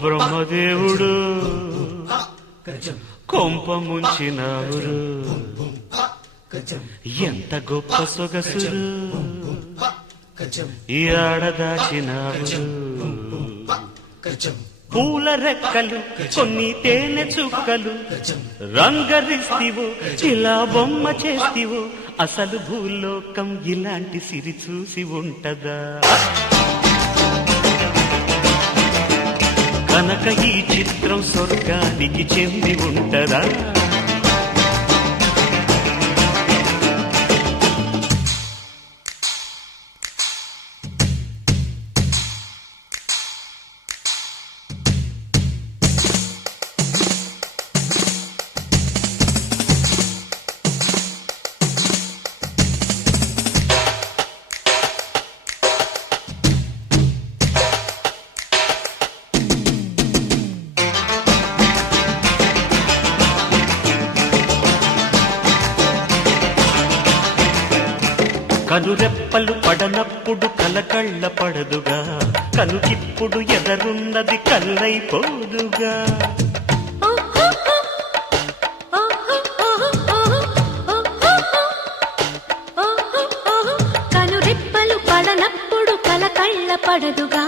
బ్రహ్మదేవుడు కొంప ముంచినావురు ఎంత గొప్ప సొగసురు ఈ ఆడదాచినావురు పూల రెక్కలు కొన్ని తేనె చుక్కలు రంగరిస్తివో ఇలా బొమ్మ చేస్తివో అసలు భూలోకం ఇలాంటి సిరి చూసి ఉంటదా కనుక ఈ చిత్రం స్వర్గానికి చెంది ఉంటదా కనురెప్పలు పడనప్పుడు కలకళ్ళ పడదుగా కనుకిప్పుడు ఎదరున్నది కల్లైపోదుగా కనురెప్పలు పడనప్పుడు కలకళ్ళ పడదుగా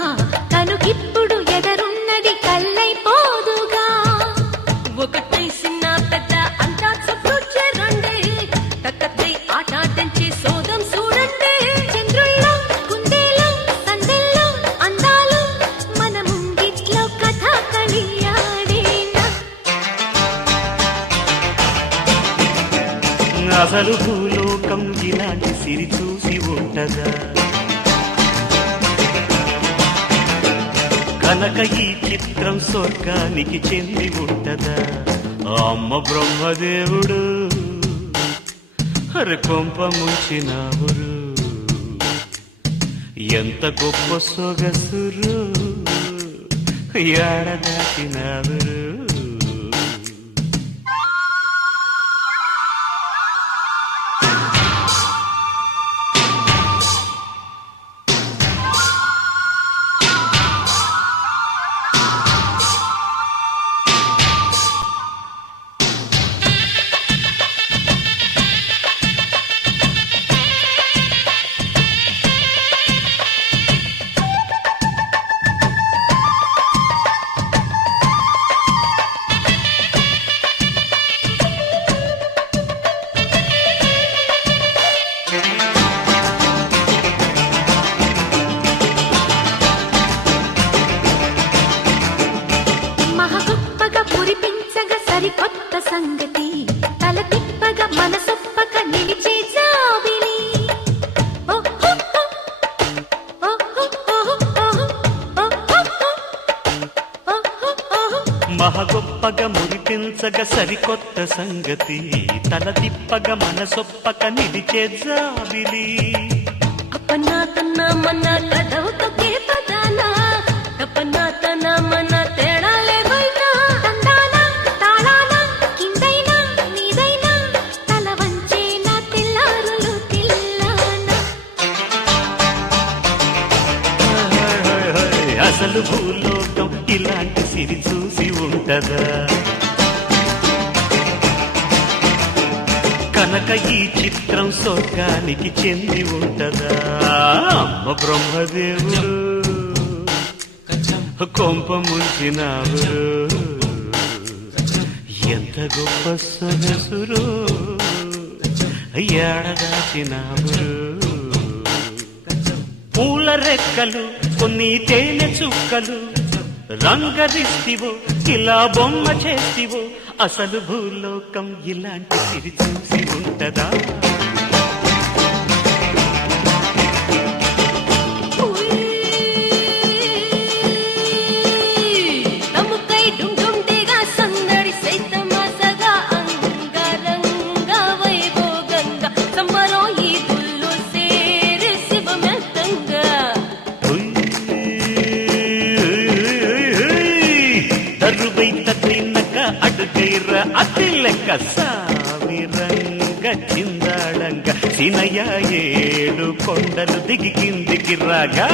కనుకిప్పుడు ఎదరున్నది కల్లైపోదుగా ఒకటై సిన్న పెద్ద అంతా చుట్టూరండి తక్కతై ఆటాటంచి సోదం చూడండి చంద్రుల్లో కుందేలో సందెల్లో అందాలు మన ముంగిట్లో కథ కలియాడేనా అసలు భూలోకం ఇలాంటి సిరి చూసి ఉంటదా కనుక ఈ చిత్రం స్వర్గానికి చెంది ఉంటదా అమ్మ బ్రహ్మదేవుడు హరి కొంప ముంచినావురు ఎంత గొప్ప సొగసురు ఆడదాచినావురు కొత్త సంగతి తల తిప్పగా మనసొప్పక నిలిచే జాబిలి మహగొప్పగా మురిపించగా సరికొత్త సంగతి తల తిప్పగా మనసొప్పక నిలిచే జాబిలి అప్పన్నా తన్నా మన్నా కదవుతో కే పదానా తప్పన్నా తన్నా మన్నా తేడా లేదైనా తందానా తాళానా కిందైనా నీదైనా తల వంచేనా తెల్లారులు తిల్లానా అసలు భూలోకం ఇలాంటి సిరి చూసి ఉంటదా కనుక ఈ చిత్రం స్వర్గానికి చెంది ఉంటదా అమ్మ బ్రహ్మదేవుడు కొంప ముంచినావురు ఎంత గొప్ప సొగసురు ఏడదాచినావురు పూల రెక్కలు కొన్ని తేనె చుక్కలు రంగరిస్తివో ఇలా బొమ్మ చేస్తివో అసలు భూలోకం ఇలాంటి సిరి చూసి ఉంటదా అడుగైర అతి లెక్క సావిరంగ చిందాళంగ సినయ ఏడు కొండలు దిగి కిందికి రాగా